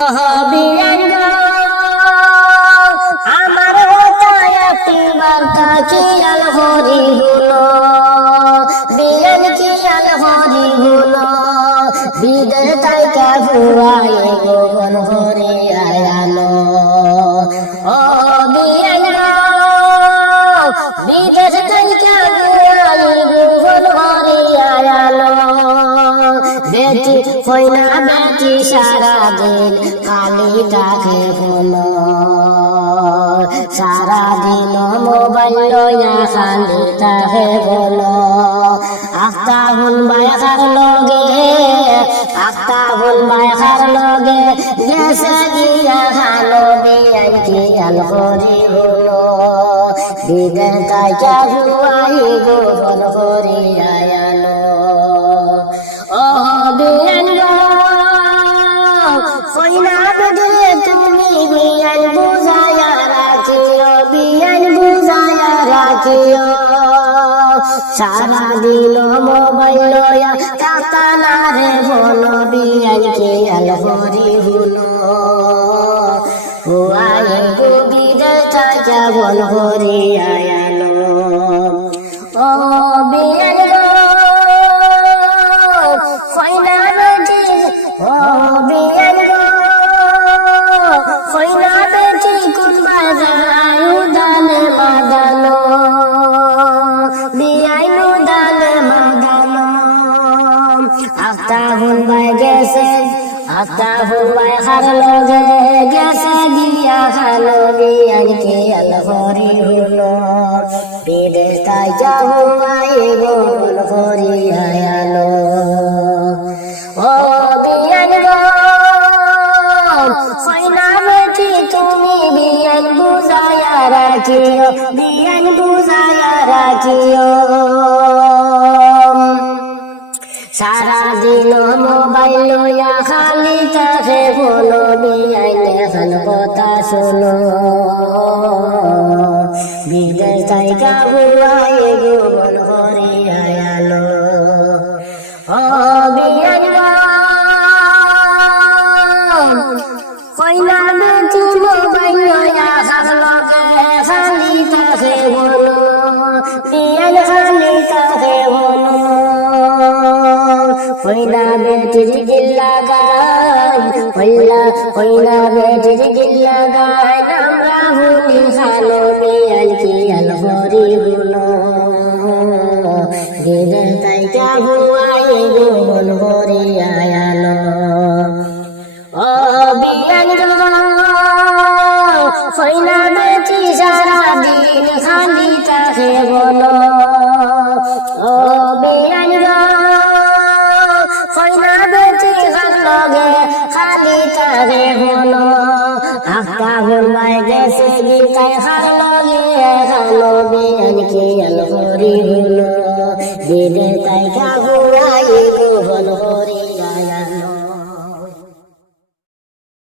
বিয়ান আমার হতায় একটি বার্তা খেয়াল হরি হলো বিয়ান খেয়াল হরি হলো বিদের তাইকা ভুয়ায় গোপন হরে আয়ালো ও বিয়ান বিদের তাইকা ভুয়ায় গোপন হরে আয়ালো বেটি হইনা বেটি সারা দিন খালি তাকে বলো সারা দিন মোবাইল লইয়া খালি তাকে বলো আখতা হুন বাইখার লগে আখতা হুন বাইখার লগে গেছে গিয়া খালো বিয়ান খেয়াল করি হলো বিদের তাইকা ভুয়াই গোপন করি আয়ালো ও বিয়ান কইনা বদলে তুমি বিয়ান বুঝায়া রাখিও বিয়ান বুঝায়া রাখিও সারা দিন মোবাইল লয়া কাতা না রে বলো বিয়ান খেয়াল হরি হলো হুয়াই গো বিদের চাচা বল হরি আয়ালো ও বিয়ান কইনা বেটি ও বিয়ান কইনা বেটি কোন বাজায় উদানে মাদানো বিয়াইন উদানে মাদানো আফতা হুন বাই গেছে আফতা হুন বাই খার লগে গেছে গিয়া খালো বিয়ান খেয়াল হরি হলো বিদেশ তাই যাবো আই গোল হরি আয়ালো ও বিয়ান কইনা বেটি তুমি বিয়ান বুঝায়া রাখিও বিয়ান বুঝায়া রাখিও সারা দিন মোবাইল লইয়া খালি তাকে বলো বিয়ান এখন কথা শোনো বিদেশ তাইকা ভুয়াই গোপন হরি আয়ালো ও বিয়ান কইনা বেটি মোবাইল লইয়া খালকে খালি তাকে বলো বিয়ান খালি তাকে বলো কইনা বেটির গিল্লা গান কইনা বেটির গিল্লা গান আমরা ভুলি খালো বিয়ান খেয়াল হরি হলো বিদের তাইকা ভুয়াই গোপন হরি আয়ালো ও বিয়ান কইনা বেটি সারা দিন খালি তাকে বলো ও বিয়ান কইনা বেটি খার লগে খালি তাকে বলো আখতা হুন বাই গেছে গিতাই খার লগে খালো বিয়ান খেয়াল হরি হলো বিদের তাইকা ভুয়াই গোপন হরি